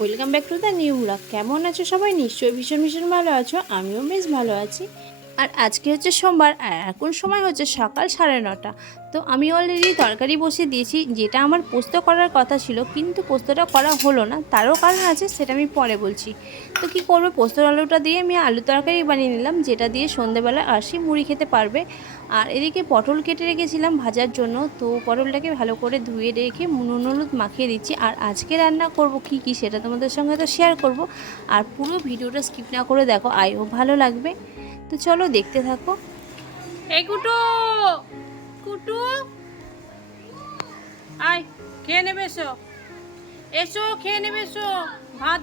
Welcome back to the new blog কেমন আছো সবাই? নিশ্চয়ই ভীষণ ভীষণ ভালো আছো। আমিও বেশ ভালো আছি। আর আজকে হচ্ছে সোমবার, আর এখন সময় হচ্ছে সকাল সাড়ে নটা। তো আমি অলরেডি তরকারি বসিয়ে দিয়েছি, যেটা আমার পোস্ত করার কথা ছিল, কিন্তু পোস্তটা করা হলো না। তারও কারণ আছে, সেটা আমি পরে বলছি। তো কি করব পোস্ত আলুটা দিয়ে আমি আলু তরকারি বানিয়ে নিলাম, যেটা দিয়ে সন্ধেবেলা আসি মুড়ি খেতে পারবে। আর এদিকে পটল কেটে রেখেছিলাম ভাজার জন্য, তো পটলটাকে ভালো করে ধুয়ে রেখে নুন হলুদ মাখিয়ে দিচ্ছি। আর আজকে রান্না করব কি কি, সেটা তোমাদের সঙ্গে তো শেয়ার করব। আর পুরো ভিডিওটা স্কিপ না করে দেখো আইও ভালো লাগবে। তো চলো দেখতে থাকো। এই কুটু কুটু। আয়, খেয়ে নেবে এসো। এসো, খেয়ে নেবে এসো। ভাত।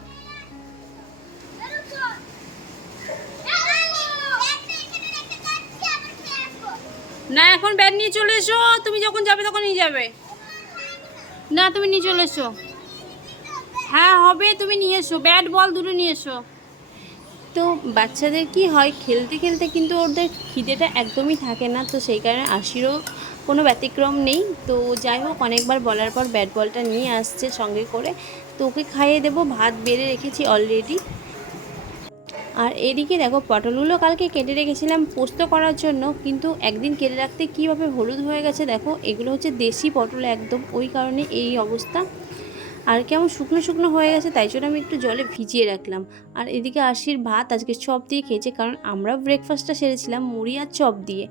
না, এখন ব্যাট নিয়ে চলে এসো। তুমি যখন যাবে তখন নিয়ে যাবে। না, তুমি নিয়ে চলে এসো। হ্যাঁ হবে, তুমি নিয়ে এসো। ব্যাট, বল, দুটো নিয়ে এসো। তো বাচ্চাদের কি হয়? খেলতে খেলতে কিন্তু ওদের খিদেটা একদমই থাকে না। তো সেই কারণে আশিরও কোনো ব্যতিক্রম নেই। তো যাই হোক, অনেকবার বলার পর ব্যাট বলটা নিয়ে আসছে সঙ্গে করে। তো ওকে খাইয়ে দেবো। ভাত বেড়ে রেখেছি অলরেডি আর এদিকে দেখো, পটলগুলো কালকে কেটে রেখেছিলাম পোস্ত করার জন্য। কিন্তু একদিন কেটে রাখতে কীভাবে হলুদ হয়ে গেছে দেখো, এগুলো হচ্ছে দেশি পটল একদম। ওই কারণে এই অবস্থা। আর কেমন শুকনো শুকনো হয়ে গেছে, তাই জন্য আমি একটু জলে ভিজিয়ে রাখলাম। আর এদিকে আশির ভাত আজকে চপ দিয়ে খেয়েছে, কারণ আমরা ব্রেকফাস্টটা সেরেছিলাম মুড়ি আর চপ দিয়ে।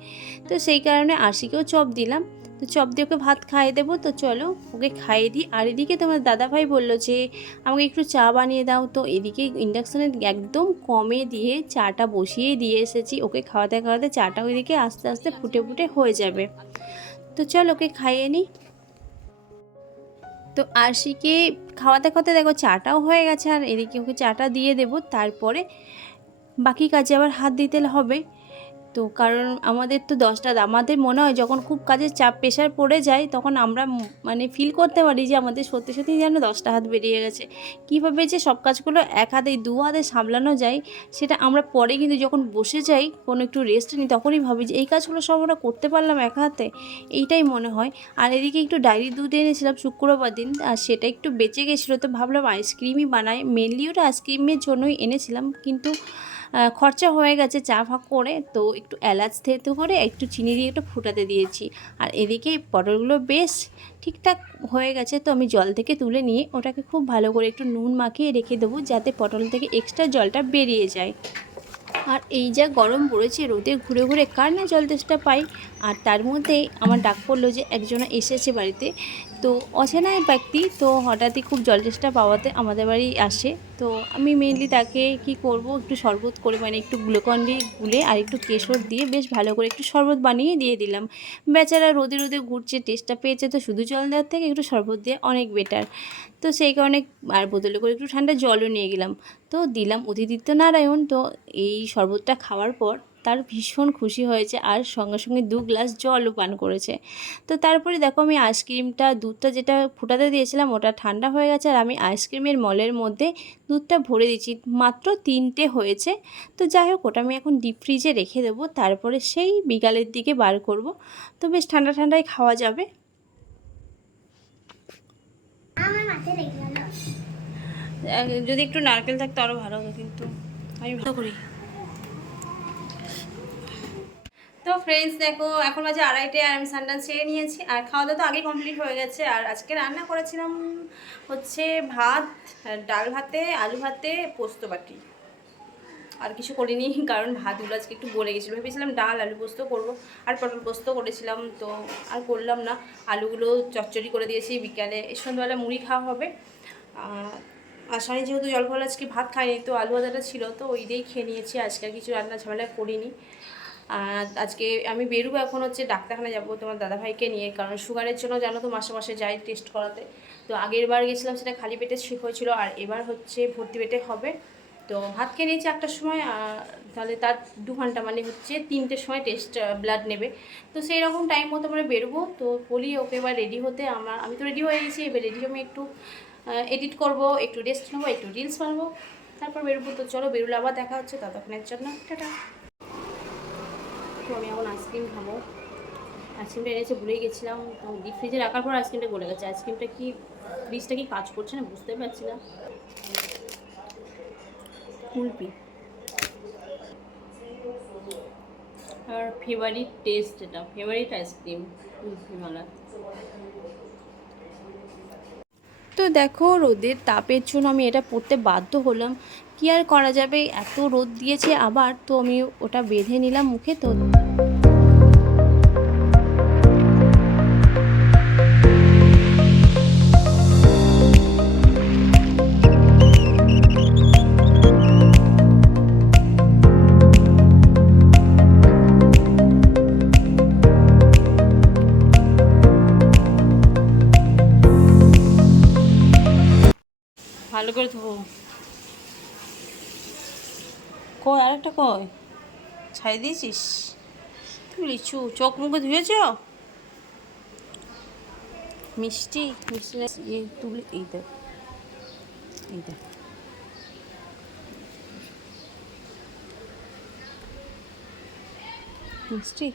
তো সেই কারণে আশিকেও চপ দিলাম। তো চপ দিয়ে ওকে ভাত খাইয়ে দেবো, তো চলো ওকে খাইয়ে দিই। আর এদিকে তোমার দাদাভাই বলল যে, আমাকে একটু চা বানিয়ে দাও। তো এদিকে ইন্ডাকশানে একদম কমে দিয়ে চাটা বসিয়ে দিয়ে এসেছি। ওকে খাওয়াতে খাওয়াতে চাটা ওইদিকে আস্তে আস্তে ফুটে ফুটে হয়ে যাবে। তো চল ওকে খাইয়ে নিই। তো আরশিকে খাওয়াতে খাওয়াতে দেখো চাটাও হয়ে গেছে আর এদিকে ওকে চাটা দিয়ে দেবো, তারপরে বাকি কাজে আবার হাত দিতে হবে। তো কারণ আমাদের তো দশটা, আমাদের মনে হয় যখন খুব কাজের চাপ প্রেশার পড়ে যায়, তখন আমরা মানে ফিল করতে পারি যে আমাদের সত্যি সত্যি যেন দশটা হাত বেরিয়ে গেছে। কীভাবে যে সব কাজগুলো এক হাতে, দু হাতে সামলানো যায়, সেটা আমরা পরে কিন্তু যখন বসে যাই, কোনো একটু রেস্ট নিই, তখনই ভাবি যে এই কাজগুলো সব আমরা করতে পারলাম এক হাতে, এইটাই মনে হয়। আর এদিকে একটু ডায়েরি দুধ এনেছিলাম শুক্রবার দিন, আর সেটা একটু বেঁচে গেছিল, তো ভাবলাম আইসক্রিমই বানাই। মেনলি ওটা আইসক্রিমের জন্যই এনেছিলাম, কিন্তু খরচা হয়ে গেছে চা ফাঁক করে, তো একটু এলাচ থেতো করে একটু চিনি দিয়ে একটু ফুটাতে দিয়েছি। আর এদিকে পটলগুলো বেশ ঠিকঠাক হয়ে গেছে, তো আমি জল থেকে তুলে নিয়ে ওটাকে খুব ভালো করে একটু নুন মাখিয়ে রেখে দেবো, যাতে পটল থেকে এক্সট্রা জলটা বেরিয়ে যায়। আর এই যা গরম পড়েছে, রোদে ঘুরে ঘুরে কার না জল তেষ্টা পাই আর তার মধ্যেই আমার ডাক পড়ল যে একজনা এসেছে বাড়িতে। তো অচেনা ব্যক্তি, তো হঠাৎই খুব জল তেষ্টা পাওয়াতে আমাদের বাড়ি আসে। তো আমি মেনলি তাকে কি করব, একটু শরবত করে মানে একটু গ্লুকন ডি গুলে আর একটু কেশর দিয়ে বেশ ভালো করে একটু শরবত বানিয়ে দিয়ে দিলাম। বেচারা রোদে রোদে ঘুরছে টেস্টটা পেয়েছে, তো শুধু জল দেওয়ার থেকে একটু শরবত দিয়ে অনেক বেটার তো সেই কারণে আর বোতলে করে একটু ঠান্ডা জলও নিয়ে গেলাম। তো দিলাম অতিথিত্য নারায়ণ, তো এই শরবতটা খাওয়ার পর তার ভীষণ খুশি হয়েছে আর সঙ্গে সঙ্গে দু গ্লাস জলও পান করেছে। তো তারপরে দেখো আমি আইসক্রিমটা দুধটা যেটা ফুটাতে দিয়েছিলাম ওটা ঠান্ডা হয়ে গেছে আর আমি আইসক্রিমের মলের মধ্যে দুধটা ভরে দিচ্ছি মাত্র তিনটে হয়েছে। তো যাই হোক ওটা আমি এখন ডিপ ফ্রিজে রেখে দেবো। তারপরে সেই বিকালের দিকে বার করব। তো বেশ ঠান্ডা ঠান্ডায় খাওয়া যাবে। যদি একটু নারকেল থাকতো আরও ভালো হতো কিন্তু। আমি ভালো করি। তো ফ্রেন্ডস দেখো এখন বাজে আড়াইটে আর আমি সানডান সেরে নিয়েছি। আর খাওয়া দাওয়া তো আগেই কমপ্লিট হয়ে গেছে। আর আজকে রান্না করেছিলাম হচ্ছে ভাত ডাল ভাতে আলু ভাতে পোস্ত বাটি। আর কিছু করিনি কারণ ভাতগুলো আজকে একটু গলে গেছিল। ভেবেছিলাম ডাল আলু পোস্ত করব। আর পটল পোস্ত করেছিলাম তো আর করলাম না। আলুগুলো চচ্চড়ি করে দিয়েছি বিকালে। এই সন্ধ্যাবেলা মুড়ি খাওয়া হবে। আহ, আর সানি যেহেতু জল আজকে ভাত খাইনি তো আলু ভাজাটা ছিল তো ওই দিয়েই খেয়ে নিয়েছি। আজকে আর কিছু রান্না ঝামেলা করিনি। আর আজকে আমি বেরোবো এখন হচ্ছে ডাক্তারখানা যাব তোমার দাদাভাইকে নিয়ে, কারণ সুগারের জন্য জানো তো মাসে মাসে যাই টেস্ট করাতে। তো আগের বার গেছিলাম সেটা খালি পেটে হয়েছিল, আর এবার হচ্ছে ভর্তি পেটে হবে। তো ভাত খেয়ে নিয়েছি একটার সময় তাহলে তার দু ঘণ্টা মানে হচ্ছে তিনটের সময় টেস্ট ব্লাড নেবে। তো সেই রকম টাইম মতো আমরা বেরোবো, তো বলি ওকে এবার রেডি হতে, আমার, আমি তো রেডি হয়ে গেছি, এবার রেডি আমি একটু এডিট করব, একটু রেস্ট নেব, একটু রিলস বানাবো, তারপর বেরোবো। তো চলো বেরোলে আবার দেখা হচ্ছে ততক্ষণের জন্য। টাটা। তো আমি এখন আইসক্রিম খাব। আইসক্রিমটা এনেছে, ভুলেই গেছিলাম। তো ডিপ ফ্রিজে রাখার পর আইসক্রিমটা গলে গেছে। আইসক্রিমটা কি ফ্রিজটা কি কাজ করছে না বুঝতে পারছি না। কুলপি। আর ফেভারিট টেস্ট এটা ফেভারিট আইসক্রিম মালা তো দেখো, রোদের তাপের জন্য আমি এটা পড়তে বাধ্য হলাম। কি আর করা যাবে? এত রোদ দিয়েছে আবার, তো আমি ওটা বেঁধে নিলাম মুখে তো। ভালো করে ধো কই, আরেকটা কই? ছাই দিয়েছিস? তুই লিচু? চোখ মুখে ধুয়েছ? মিষ্টি মিষ্টি ইয়ে তুলে, এই দেখ এই দেখ। মিষ্টি?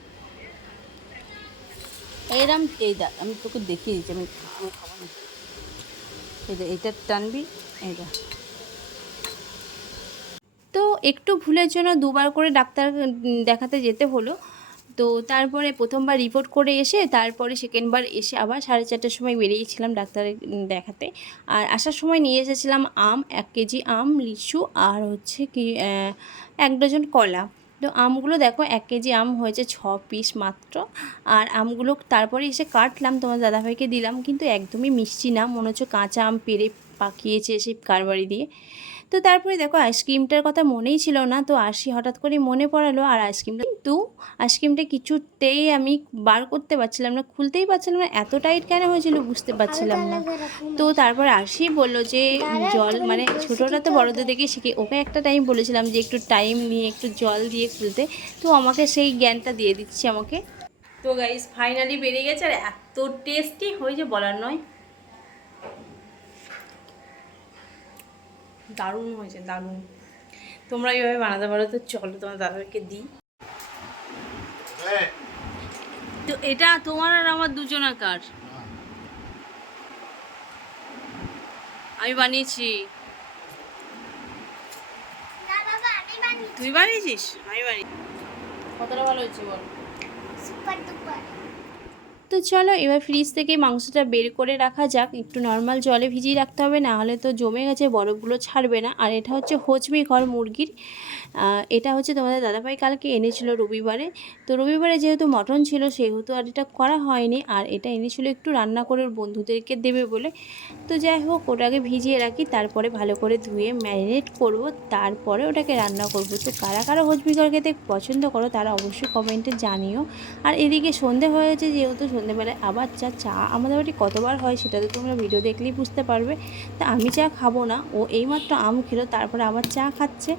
এইরম, এই দেখ, আমি তোকে দেখিয়ে দিচ্ছি, আমি খাব না। এই যে এইটা টানবি এইটা একটু ভুলের জন্য দুবার করে ডাক্তার দেখাতে যেতে হলো। তো তারপরে প্রথমবার রিপোর্ট করে এসে, তারপরে সেকেন্ডবার এসে আবার সাড়ে চারটার সময় বেরিয়েছিলাম ডাক্তারের দেখাতে। আর আসার সময় নিয়ে এসেছিলাম আম, এক কেজি আম, লিচু আর হচ্ছে কি এক ডজন কলা। তো আমগুলো দেখো, এক কেজি আম হয়েছে ছ পিস মাত্র। আর আমগুলো তারপরে এসে কাটলাম, তোমার দাদাভাইকে দিলাম, কিন্তু একদমই মিষ্টি না, মনে হচ্ছে কাঁচা আম পেরে পাকিয়েছে সেই কারবারি দিয়ে। তো তারপরে দেখো আইসক্রিমটার কথা মনেই ছিল না, তো আসি হঠাৎ করে মনে পড়ালো, আর আইসক্রিমটা কিন্তু আইসক্রিমটা কিছুতেই আমি বার করতে পারছিলাম না, খুলতেই পারছিলাম না, এত টাইট কেন হয়েছিল বুঝতে পারছিলাম না। তো তারপর আসি বলল যে, জল মানে ছোটোটা তো বড়দের দেখে শিখে, ওকে একটা টাইম বলেছিলাম যে একটু টাইম নিয়ে একটু জল দিয়ে খুলতে, তো আমাকে সেই জ্ঞানটা দিয়ে দিচ্ছে আমাকে। তো গাইস ফাইনালি বেরিয়ে গেছে, আর এত টেস্টি হয়েছে বলার নয়। দারুণ হয়েছে, দারুণ। তোমরা এইভাবে বানাতে পারো, তো চলো তোমার দাদাকে দিই। তো এটা তোমার আর আমার দুজনাকার আমি বানিয়েছি। তুই বানিয়েছিস? আমি বানিয়েছি। কতটা ভালো হয়েছে বল? সুপার তো চলো, এবার ফ্রিজ থেকে মাংসটা বের করে রাখা যাক। একটু নর্মাল জলে ভিজিয়ে রাখতে হবে, না হলে তো জমে গেছে, বরফগুলো ছাড়বে না। আর এটা হচ্ছে হচমি ঘর মুরগির। এটা হচ্ছে তোমাদের দাদাভাই কালকে এনেছিল রবিবারে। তো রবিবারে যেহেতু মটন ছিল, সেহেতু আর এটা করা হয়নি। আর এটা এনেছিল একটু রান্না করে বন্ধুদেরকে দেবে বলে। তো যাই হোক ওটাকে ভিজিয়ে রাখি, তারপরে ভালো করে ধুয়ে ম্যারিনেট করব। তারপরে ওটাকে রান্না করব। তো কারা কারা হচমি ঘর খেতে পছন্দ করো, তারা অবশ্যই কমেন্টে জানিও। আর এদিকে সন্ধে হয়েছে যেহেতু সন্ধেবেলায় আবার চা চা আমাদের বাড়ি কতবার হয় সেটা তো তোমরা ভিডিও দেখলেই বুঝতে পারবে। তা আমি চা খাব না, ও এইমাত্র আম খেলো, তারপরে আবার চা খাচ্ছে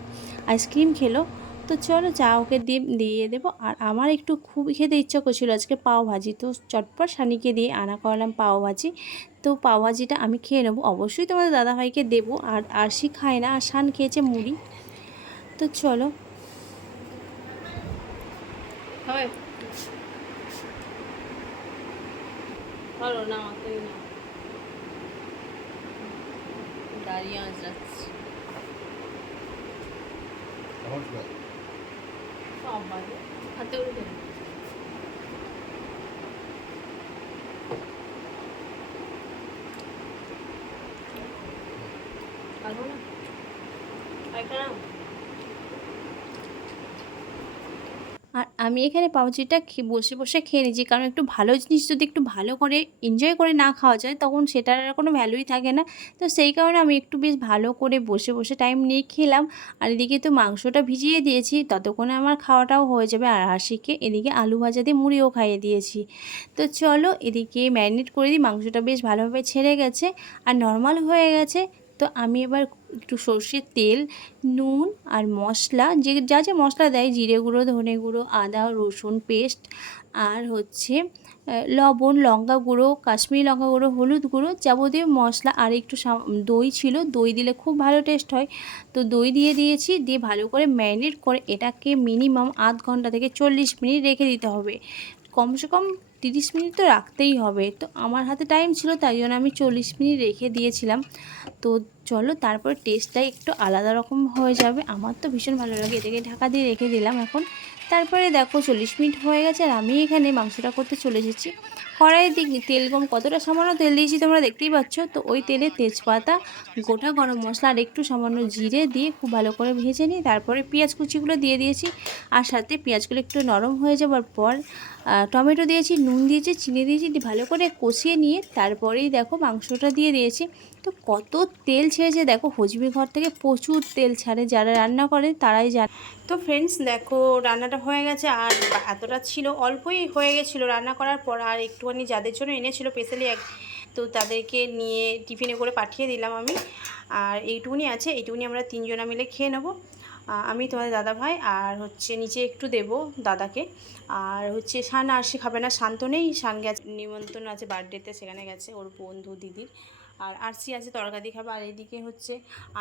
আইসক্রিম খেলো। তো চলো চা ওকে দিয়ে দিয়ে দেবো। আর আমার একটু খুব খেতে ইচ্ছা করছিল আজকে পাও ভাজি। তো চটপট সানিকে দিয়ে আনা করালাম পাও ভাজি। তো পাও ভাজিটা আমি খেয়ে নেব। অবশ্যই তোমাদের দাদাভাইকে দেবো, আর আর আরশি খায় না, আর শান খেয়েছে মুড়ি। তো চলো। হবে ভালো না তুই না। দাঁড়িয়ে আজ যাচ্ছি। বাবা রে, হাতে দে। খাব না? আরেকটা নাও? আর আমি এখানে পাউচিটা বসে বসে খেয়ে নিচ্ছি কারণ একটু ভালো জিনিস যদি একটু ভালো করে এনজয় করে না খাওয়া যায়, তখন সেটার আর কোনো ভ্যালুই থাকে না। তো সেই কারণে আমি একটু বেশ ভালো করে বসে বসে টাইম নিয়ে খেলাম। আর এদিকে তো মাংসটা ভিজিয়ে দিয়েছি, ততক্ষণে আমার খাওয়াটাও হয়ে যাবে আর আশিকে এদিকে আলু ভাজা দিয়ে মুড়িও খাইয়ে দিয়েছি। তো চলো এদিকে ম্যারিনেট করে দিই, মাংসটা বেশ ভালোভাবে ছেড়ে গেছে। আর নর্মাল হয়ে গেছে তো আমি এবার একটু সর্ষের তেল, নুন আর মশলা, যে, যা যা মশলা দেয়, জিরে গুঁড়ো, ধনে গুঁড়ো, আদা, রসুন পেস্ট আর হচ্ছে লবণ, লঙ্কা গুঁড়ো, কাশ্মীরি লঙ্কা গুঁড়ো, হলুদ গুঁড়ো যাবতীয় মশলা আর একটু দই ছিল। দই দিলে খুব ভালো টেস্ট হয়। তো দই দিয়ে দিয়েছি, দিয়ে ভালো করে ম্যারিনেট করে এটাকে মিনিমাম আধ ঘণ্টা থেকে চল্লিশ মিনিট রেখে দিতে হবে। কমসে কম তিরিশ মিনিট তো রাখতেই হবে। তো আমার হাতে টাইম ছিল, তাই জন্য আমি চল্লিশ মিনিট রেখে দিয়েছিলাম। তো চলো, তারপর টেস্টটাই একটু আলাদা রকম হয়ে যাবে। আমার তো ভীষণ ভালো লাগে, এটাকে ঢাকা দিয়ে রেখে দিলাম এখন। তারপরে দেখো, চল্লিশ মিনিট হয়ে গেছে আর আমি এখানে মাংসটা করতে চলে এসেছি। কড়াইয়ের দিক তেল গম কতটা সামান্য তেল দিয়েছি তোমরা দেখতেই পাচ্ছ। তো ওই তেলে তেজপাতা, গোটা গরম মশলা আর একটু সামান্য জিরে দিয়ে খুব ভালো করে ভেজে নিই তারপরে পেঁয়াজ কুচিগুলো দিয়ে দিয়েছি। আর সাথে পেঁয়াজগুলো একটু নরম হয়ে যাওয়ার পর টমেটো দিয়েছি, নুন দিয়েছি, চিনি দিয়েছি, দিয়ে ভালো করে কষিয়ে নিয়ে তারপরেই দেখো মাংসটা দিয়ে দিয়েছি। তো কত তেল ছেড়েছে দেখো, হজমি ঘর থেকে প্রচুর তেল ছাড়ে যারা রান্না করে তারাই জানে। তো ফ্রেন্ডস দেখো রান্নাটা হয়ে গেছে, আর এতটা ছিল, অল্পই হয়ে গেছিল রান্না করার পর, আর একটুখানি যাদের জন্য এনেছিল স্পেশালি এক, তো তাদেরকে নিয়ে টিফিনে করে পাঠিয়ে দিলাম আমি। আর এইটুকুনি আছে, এইটুকুনি আমরা তিনজনা মিলে খেয়ে নেব। আমি তোমাদের দাদা ভাই আর হচ্ছে নিচে একটু দেব দাদাকে। আর হচ্ছে শান আর সে খাবে না, শান্ত নেই। শান গেছে, নিমন্ত্রণ আছে বার্থডেতে সেখানে গেছে ওর বন্ধু, দিদির। আর আরসি আছে, তরকারি খাবে। আর এদিকে হচ্ছে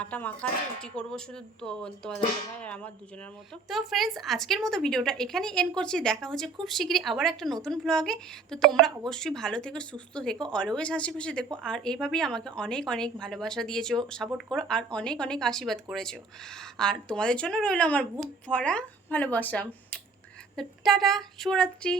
আটা মাখা রুটি করব শুধু তো তোমার ভাই আর আমার দুজনের মতো। তো ফ্রেন্ডস আজকের মতো ভিডিওটা এখানেই এন্ড করছি। দেখা হচ্ছে খুব শীঘ্রই আবার একটা নতুন ব্লগে তো তোমরা অবশ্যই ভালো থেকো, সুস্থ থেকো অলওয়েজ হাসি খুশি দেখো আর এইভাবেই আমাকে অনেক অনেক ভালোবাসা দিয়েছ সাপোর্ট করো আর অনেক অনেক আশীর্বাদ করেছ। আর তোমাদের জন্য রইল আমার বুক ভরা ভালোবাসা। তো টাটা, শুভরাত্রি।